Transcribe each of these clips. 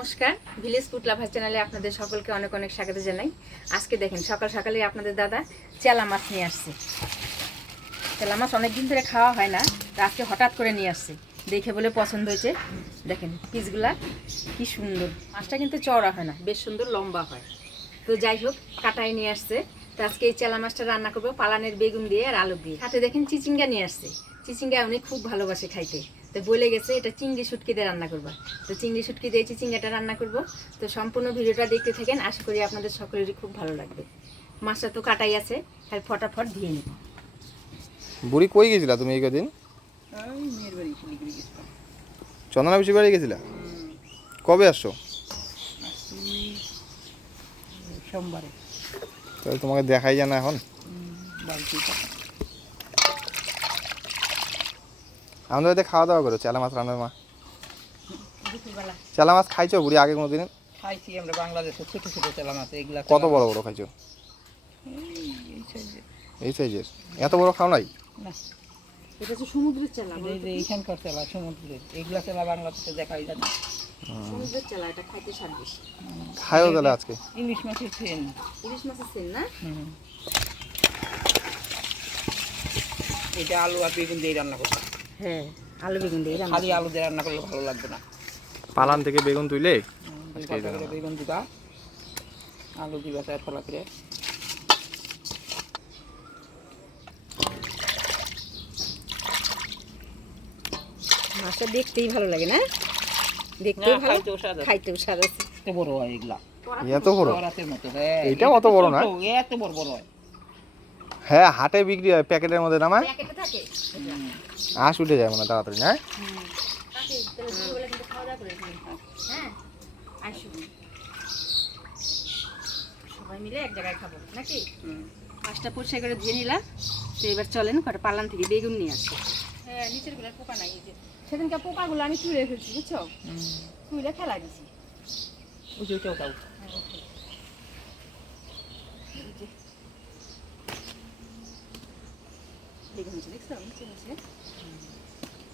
নমস্কার, village food lover চ্যানেলে আপনাদের সকলকে অনেক অনেক স্বাগত জানাই। আজকে দেখেন, সকাল সকালে আপনাদের দাদা চেলা মাছ নিয়ে আসছে। চেলা মাছ অনেকদিন ধরে খাওয়া হয় না, তো আজকে হঠাৎ করে নিয়ে আসছে। দেখে বলে পছন্দ হয়েছে। দেখেন, পিসগুলা কি সুন্দর। মাছটা কিন্তু চওড়া হয় না, বেশ সুন্দর লম্বা হয়। তো যাই হোক কাটাই নিয়ে আসছে। তো আজকে এই চেলা মাছটা রান্না করব পালানের বেগুন দিয়ে আর আলু দিয়ে। সাথে দেখেন চিচিঙ্গা নিয়ে আসছে। চিচিঙ্গা উনি খুব ভালোবাসে খাইতে। তো বলে গেছে এটা চিংড়ি শুটকি দিয়ে রান্না করবা। তো চিংড়ি শুটকি দিয়ে চিচিঙ্গাটা রান্না করব। তো সম্পূর্ণ ভিডিওটা দেখতে থাকেন আশা করি আপনাদের সকলেরই খুব ভালো লাগবে। মাছটা তো কাটাই আছে আর ফটাফট ধুয়ে নিব। বুড়ি কই গেছিলা তুমি এই কদিন? চন্দনা পিসি বাড়ি গেছিলা? কবে আসছো? সোমবারে। তাহলে তোমাকে দেখাই যায় না এখন। আমাদের বাড়িতে খাওয়া দাওয়া করো চেলা মাছ রান্নার মা। চেলা মাছ খাইছো বুড়ি আগে কোনো দিন খাইছি আমরা বাংলাদেশে ছোট ছোট তেলা মাছ এগুলা কত বড় বড় খাইছো? এই সাইজের। এত বড় খাও নাই? এটা তো সমুদ্রের চেলা এই যে এইখানকার তেলা সমুদ্রের। এগুলা তেলা বাংলাদেশে দেখাই যায় না। সমুদ্রের চেলা এটা খাইতে স্বাদ বেশি। খাইও তাহলে আজকে। ইলিশ মাছের ট্রেন ইলিশ মাছের সেন না? এটা আলু আর বেগুন দিয়ে রান্না করতে হ্যাঁ আলু বেগুন দিয়ে খালি আলু দিয়ে রান্না করলে ভালো লাগবে না। পালান থেকে বেগুন তুইলে? বেগুন দিবা আলু দিবা চার ফলা করে। মাছটা দেখতেই ভালো লাগে না? দেখতেও ভালো খাইতেও স্বাদ আছে। বড় হয় এগুলা। এত বড়? হ্যাঁ অত বড় না? এত বড় বড় হয়। হ্যাঁ হাটে বিক্রি হয় প্যাকেটের মধ্যে নামা প্যাকেটে থাকে। আঁশ উঠে যায় মনে তাড়াতাড়ি না। হ্যাঁ সবাই মিলে এক জায়গায় খাব নাকি? মাছটা পরিষ্কার করে ধুয়ে নিলাম তো এবার চলেন কটা পালান থেকে বেগুন নিয়ে আসি। হ্যাঁ নিচেরগুলো পোকা নাই সেদিনকে পোকাগুলো আমি তুলে ফেলছি বুঝছ? তুলে ফেলা দিছি। ওই যে এই যে। বেগুন হচ্ছে দেখছ নিচে নিচে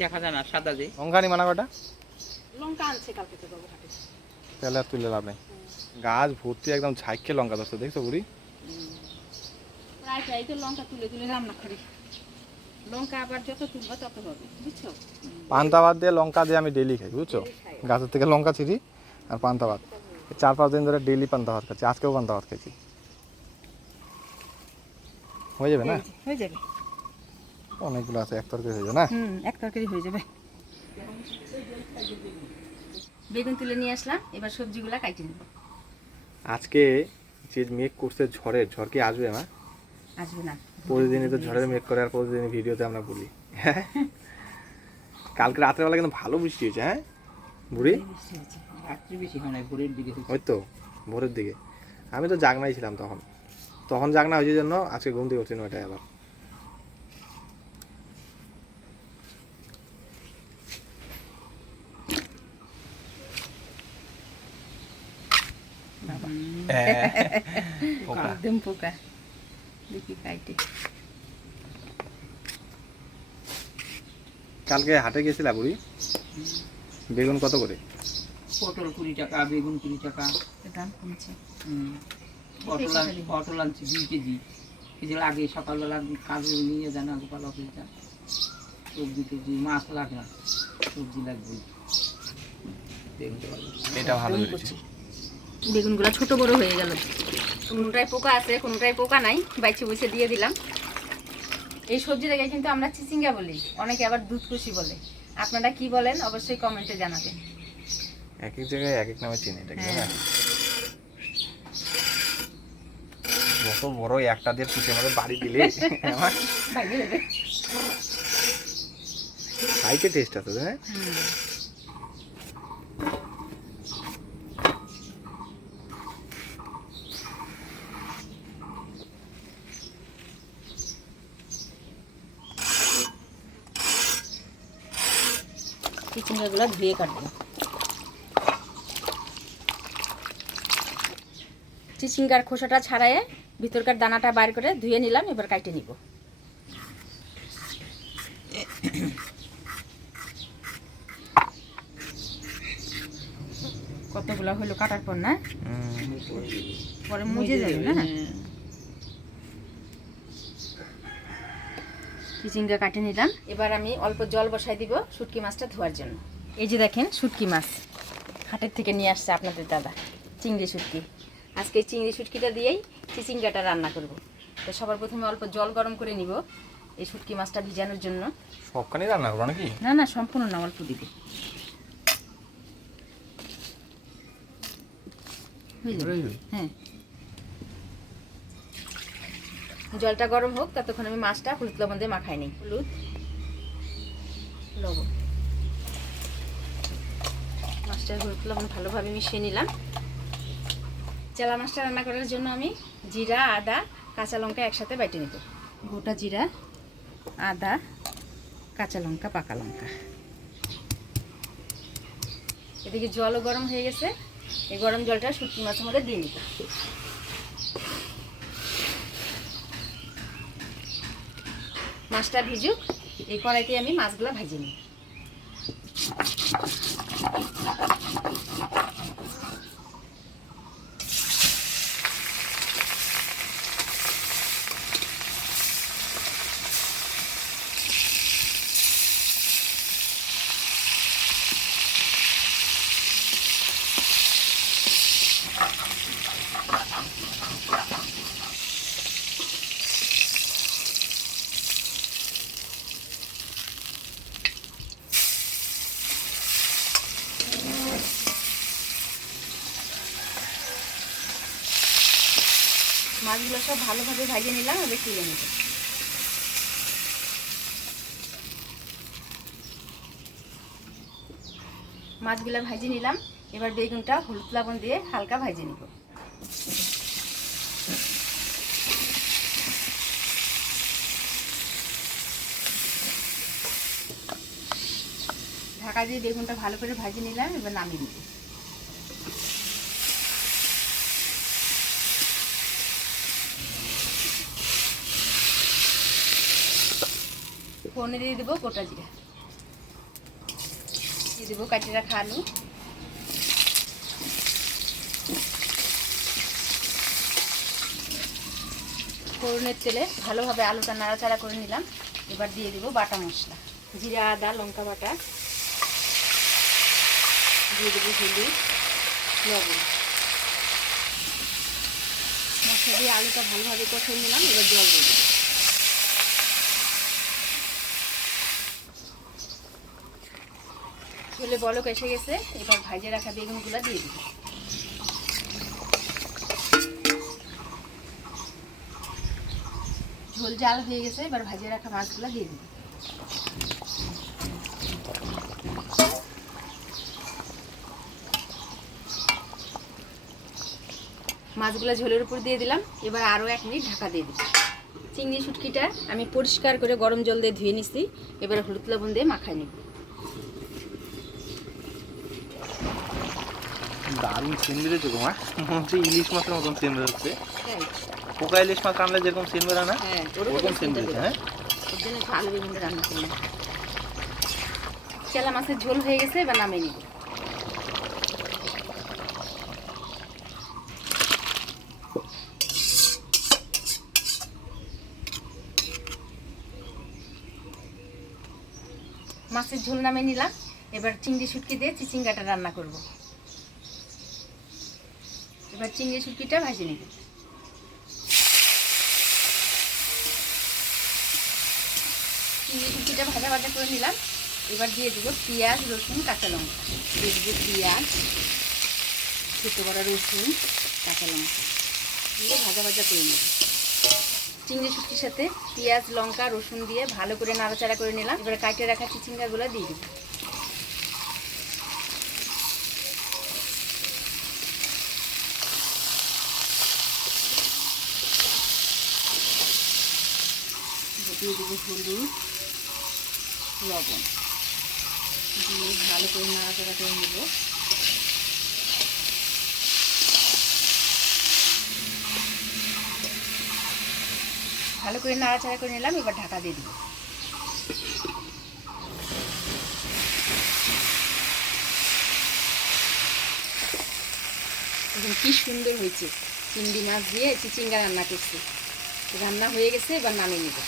দেখা যায় না সাদা যে লঙ্কা নি মানা কটা? লঙ্কা আনছে কালকে তো বাবু হাটে। তাহলে আর তুলে লাভ নেই। গাছ ভর্তি একদম ঝাইকে লঙ্কা ধরছে দেখছ বুড়ি? প্রায় প্রায় তো লঙ্কা তুলে তুলে রান্না করি। লঙ্কা আবার যত তুলবো তত হবে বুঝছ? পান্তা ভাত দিয়ে লঙ্কা দিয়ে আমি ডেলি খাই বুঝছ? গাছের থেকে লঙ্কা ছিঁড়ি আর পান্তা ভাত। চার পাঁচ দিন ধরে ডেলি পান্তা ভাত খাচ্ছি আজকেও পান্তা ভাত খাইছি। হয়ে যাবে না? হয়ে যাবে। অনেকগুলো আছে এক তরকারি হয়ে যাবে না? হুম এক তরকারি হয়ে যাবে। বেগুন তুলে নিয়ে আসলাম এবার সবজিগুলা কাটিয়ে নেব। আজকে যে মেঘ করছে ঝড়ের ঝড় কি আসবে না? আসবে না। প্রতিদিনই তো ঝড়ের মেঘ করে আর প্রতিদিন ভিডিওতে আমরা বলি। হ্যাঁ? কালকে রাত্রেবেলা কিন্তু ভালো বৃষ্টি হয়েছে হ্যাঁ? বুড়ি। রাত্রি ওই তো ভোরের দিকে। আমি তো জাগনাই ছিলাম তখন। তখন জাগনা হয়েছে জন্য আজকে ঘুম থেকে উঠছি নয়টায় আবার। একদম পোকা দেখি কাইটে কালকে হাটে গেছিলা বুড়ি? বেগুন কত করে? পটল কুড়ি টাকা বেগুন কুড়ি টাকা। দাম কমছে। পটল পটল আনছি দুই কেজি। কেজি লাগে সকালবেলা কাজে নিয়ে যান গোপাল অফিসটা সবজি টবজি মাছ লাগে না সবজি লাগবে। এটা ভালো বেগুনগুলো ছোট বড় হয়ে গেল। কোনোটায় পোকা আছে কোনোটায় পোকা নাই বাইছে বসে দিয়ে দিলাম। এই সবজিটাকে কিন্তু আমরা চিচিঙ্গা বলি অনেকে আবার দুধকুশি বলে। আপনারা কি বলেন অবশ্যই কমেন্টে জানাবেন। এক এক জায়গায় এক এক নামে চিনি এটাকে কত বড় একটা দিয়ে পিঠে মধ্যে বাড়ি দিলে। আমার ভাগে খাইতে টেস্ট আছে হ্যাঁ চিচিঙ্গাগুলো ধুয়ে কাটবো। চিচিঙ্গার খোসাটা ছাড়ায়ে ভিতরকার দানাটা বাইর করে ধুয়ে নিলাম, এবার কাটে নিব। কতগুলো হলো কাটার পর না? পরে মুজে যাবে না। চিচিঙ্গা কাটে নিলাম। এবার আমি অল্প জল বসাই দিব শুটকি মাছটা ধোয়ার জন্য। এই যে দেখেন শুটকি মাছ। হাটের থেকে নিয়ে আসছে আপনাদের দাদা চিংড়ি শুটকি। আজকে এই চিংড়ি শুটকিটা দিয়েই চিচিঙ্গাটা রান্না করব। তো সবার প্রথমে অল্প জল গরম করে নিব এই শুটকি মাছটা ভিজানোর জন্য। সবখানি রান্না করব নাকি? না না সম্পূর্ণ না অল্প দিবে। হ্যাঁ। জলটা গরম হোক ততক্ষণ আমি মাছটা হলুদ লবণ দিয়ে মাখাই নিই। হলুদ লবণ। মাছটা হলুদ লবণ ভালোভাবে মিশিয়ে নিলাম। চেলা মাছটা রান্না করার জন্য আমি জিরা, আদা, কাঁচা লঙ্কা একসাথে বেটে নিব। গোটা জিরা, আদা, কাঁচা লঙ্কা, পাকা লঙ্কা। এদিকে জলও গরম হয়ে গেছে। এই গরম জলটা শুটকি মাছের মধ্যে দিয়ে নিতে মাছটা ভিজুক, এই কড়াইতে আমি মাছগুলো ভাজি নিই মাছগুলো সব ভালোভাবে ভাজিয়ে নিলাম, এবার তুলে নিতে মাছগুলো ভাজিয়ে নিলাম, এবার বেগুনটা, হলুদ লবণ দিয়ে হালকা ভাজিয়ে নিব। ঢাকা দিয়ে বেগুনটা ভালো করে ভাজিয়ে নিলাম, এবার নামিয়ে নিব। ফোনে দিয়ে দেবো গোটা জিরা। দিয়ে দেবো কাটি রাখা আলু ফোড়নের তেলে ভালোভাবে আলুটা নাড়াচাড়া করে নিলাম। এবার দিয়ে দেবো বাটা মশলা। জিরা, আদা, লঙ্কা বাটা। দিয়ে দেবো হলুদ, লবণ। মশলা দিয়ে আলুটা ভালোভাবে কষিয়ে নিলাম, এবার জল দিয়ে দেবো। ঝোলে বলক এসে গেছে, এবার ভাজে রাখা বেগুনগুলো দিয়ে দিই ঝোল জাল হয়ে গেছে, এবার ভাজে রাখা মাছগুলো দিয়ে দিই মাছগুলো ঝোলের উপর দিয়ে দিলাম, এবার আরও এক মিনিট ঢাকা দিয়ে দিই চিংড়ি শুটকিটা আমি পরিষ্কার করে গরম জল দিয়ে ধুয়ে নিছি, এবার হলুদ লবণ দিয়ে মাখাই নিব। দারুণ সিন বেরোচ্ছে গো মা মনে হচ্ছে ইলিশ মাছের মতন সিন বেরোচ্ছে পোকা ইলিশ মাছ রান্নালে যেরকম সিন বেরোয় না হ্যাঁ ওরকম সিন বেরোচ্ছে হ্যাঁ? ওর জন্য একটু আলু বেগুন রান্না করলাম চেলা মাছের ঝোল হয়ে গেছে এবার নামিয়ে নিব। মাছের ঝোল নামিয়ে নিলাম। এবার চিংড়ি শুটকি দিয়ে চিচিঙ্গাটা রান্না করব। এবার চিংড়ি শুটকিটা ভাজি নিব। চিংড়ি শুটকিটা ভাজা ভাজা করে নিলাম। এবার দিয়ে দেবো পেঁয়াজ, রসুন, কাঁচা লঙ্কা। দিয়ে দেবো পেঁয়াজ, ছোটো বড় রসুন, কাঁচা লঙ্কা। দিয়ে ভাজা ভাজা করে নেব চিংড়ি শুটকির সাথে পেঁয়াজ, লঙ্কা, রসুন দিয়ে ভালো করে নাড়াচাড়া করে নিলাম। এবার কাটে রাখা চিচিঙ্গাগুলো দিয়ে দিব। দিয়ে দেবো হলুদ, লবণ। দিয়ে ভালো করে নাড়াচাড়া করে নেব। ভালো করে নাড়াচাড়া করে নিলাম, এবার ঢাকা দিয়ে দিব। কি সুন্দর হয়েছে। চিংড়ি মাছ দিয়ে চিচিঙ্গা রান্না করছি। রান্না হয়ে গেছে, এবার নামিয়ে নিব।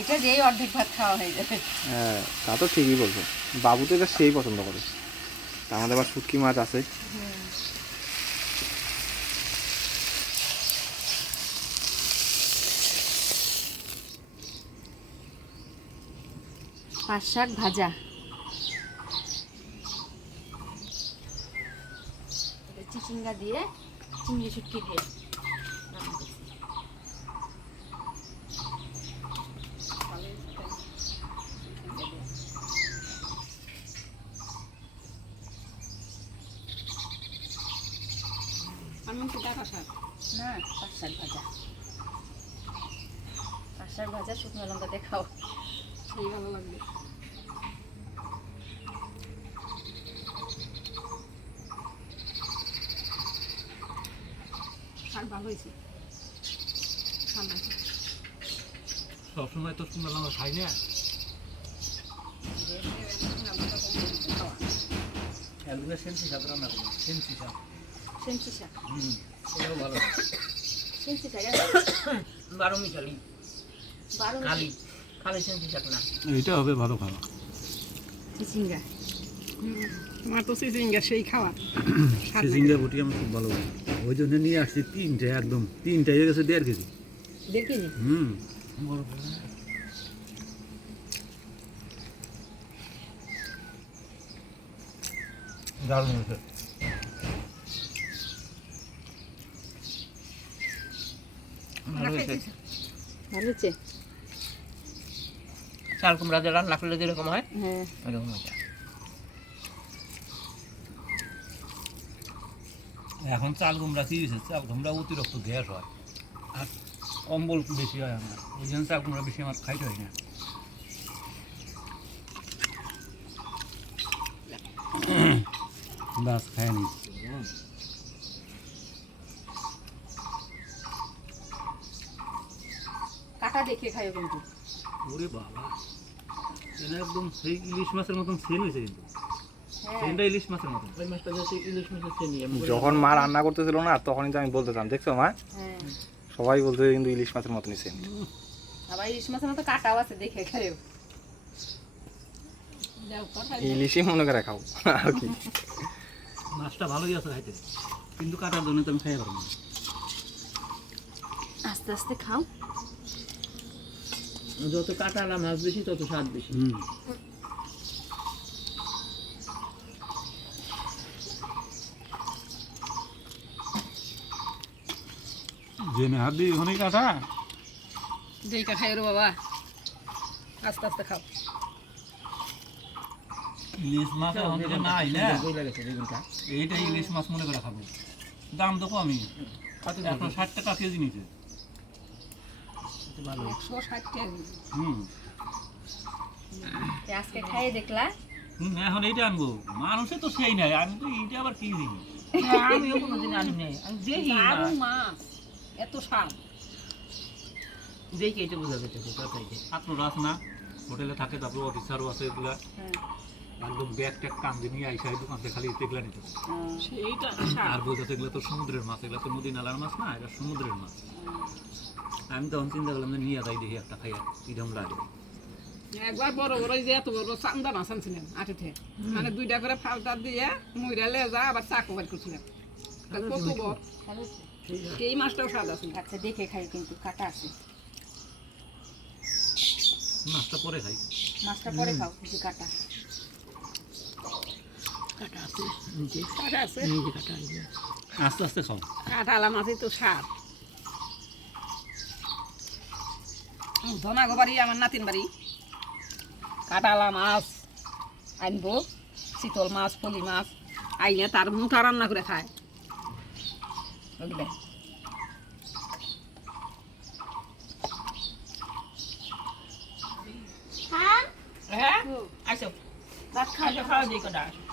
এটা দিয়েই অর্ধেক ভাত খাওয়া হয়ে যাবে। হ্যাঁ তা তো ঠিকই বলছো। বাবু তো এটা সেই পছন্দ করে। তা আমাদের আবার শুটকি মাছ আছে। পাঁচ শাক ভাজা। এটা চিচিঙ্গা দিয়ে চিংড়ি শুটকি দিয়ে রান্না করছি। না পাঁচ শাক ভাজা। পাঁচ শাক ভাজা শুকনো লঙ্কা দিয়ে সেই ভালো লাগবে। শাক ভালো হয়েছে? সবসময় তো শুকনো লঙ্কা খাই না। একদিনে সেন্সি শাক রান্না করব। সেন্সি শাক সেন্সি শাক হুম ভালো সেন্সি শাক বারো মিশালি বারো খালি। খালি সেন্সি শাক না। এইটা হবে ভালো খাওয়া চিচিঙ্গা আমার তো সিজিঙ্গা সেই খাওয়া সিজিঙ্গা বটি আমার খুব ভালো ওই জন্য নিয়ে আসছি তিনটে একদম। তিনটে হয়ে গেছে দেড় কেজি। দেড় কেজি? হুম। দারুণ হয়েছে। ভালো হয়েছে। চাল কুমড়া দিয়ে রান্না করলে যেরকম হয় হ্যাঁ। এরকম এখন চাল কুমড়া কি হয়েছে? চাল কুমড়া অতিরিক্ত গ্যাস হয়। আর অম্বল বেশি হয় আমার। ওই জন্য চাল কুমড়া বেশি আমার খাইতে হয় না। বাস খায় নি কাটা দেখে খাইও কিন্তু। ওরে বাবা এটা একদম সেই ইলিশ মাছের মতন সেন হয়েছে কিন্তু। হ্যাঁ। মতন। যখন মা রান্না করতেছিল না তখনই তো আমি বলতেতাম দেখছ মা? হ্যাঁ। সবাই বলতে কিন্তু ইলিশ মাছের মতনই সেম আবার ইলিশ মাছের মতো কাটাও আছে দেখে খাইও। ইলিশই মনে করে খাও আর কি। মাছটা ভালোই আছে খাইতে। কিন্তু কাটার জন্য তো আমি খাই পারব আস্তে আস্তে খাও। যত কাটালা মাছ বেশি তত স্বাদ বেশি। জেনে হাত দিয়ে ওখানে কাটা? যেইটা খাই রে বাবা। আস্তে আস্তে খাও। ইলিশ মাছ এখন থেকে না? বেগুনটা। এইটা ইলিশ মাছ মনে করে খাব। দাম তো কমই। কত একশো ষাট টাকা কেজি নিচে। ভালো একশো ষাট টাকা হুম। আজকে খাইয়ে দেখলা? হুম, এখন এইটা আনব। মানুষে তো সেই নাই। আমি তো এইটা আবার কি দিই আমিও কোনোদিন আনি নাই আমি দেখি মাছ। এত স্বাদ। দেখি এটা বোঝা এটা আপনার আছে না? হোটেলে থাকে তারপর অফিসারও আছে এগুলা। হ্যাঁ। একদম ব্যাগ ট্যাগ কান্দে নিয়ে আইসা এই দোকান থেকে খালি এগুলা নিতে আর বলতে এগুলো তো সমুদ্রের মাছ এগুলো তো নদী নালার মাছ না এটা সমুদ্রের মাছ। আমি তখন চিন্তা করলাম যে নিয়ে যাই দেখি একটা খাইয়া কিরম লাগে। একবার বড় বড় যে এত বড় চান্দা মাছ আনছিলেন আটিতে। মানে দুইটা করে ফালতা দিয়ে লেজা আবার চাকু বাড়ি করছিলেন। কত বড়? এই মাছটাও স্বাদ আছে। আচ্ছা দেখে খাই কিন্তু কাটা আছে। মাছটা পরে খাই। মাছটা পরে খাও কিছু কাটা। কাটা আছে। নিজে? কাটা আছে। নিজে কাটা আছে আস্তে আস্তে খাও। তো স্বাদ। ধনাগো বাড়ি আমার নাতিন বাড়ি। কাটালা মাছ আনব শীতল মাছ ফলি মাছ আইনে তার মুঠা রান্না করে খায়। বুঝলে? হ্যাঁ? আসো ভাত খাও। আসো খাওয়া দিই কটা হুম হুম ঝিঙ্গা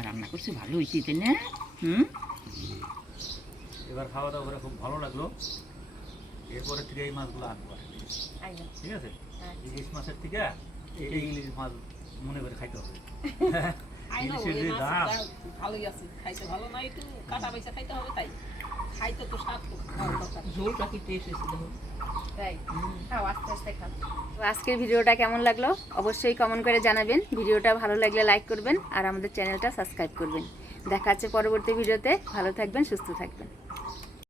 রান্না করছে ভালো হয়েছে তাই না? হুম? এবার খাওয়া দাওয়া করে খুব ভালো লাগল। এরপরে থেকে এই মাছগুলো আনব। আইবেন ঠিক আছে? হ্যাঁ। ইলিশ মাছের থেকে এই ইলিশ মাছ মনে করে খাইতে হবে। ইলিশের যে দাম। ভালোই আছে খাইতে ভালো না একটু কাটা পয়সা খাইতে হবে তাই। খাইতে তো স্বাদ তো। ঝোলটা কি টেস্ট হয়েছিল তাই? খাও আস্তে আস্তে খাও। তো আজকের ভিডিওটা কেমন লাগল? অবশ্যই কমেন্ট করে জানাবেন। ভিডিওটা ভালো লাগলে লাইক করবেন আর আমাদের চ্যানেলটা সাবস্ক্রাইব করবেন। দেখা হচ্ছে পরবর্তী ভিডিওতে। ভালো থাকবেন সুস্থ থাকবেন।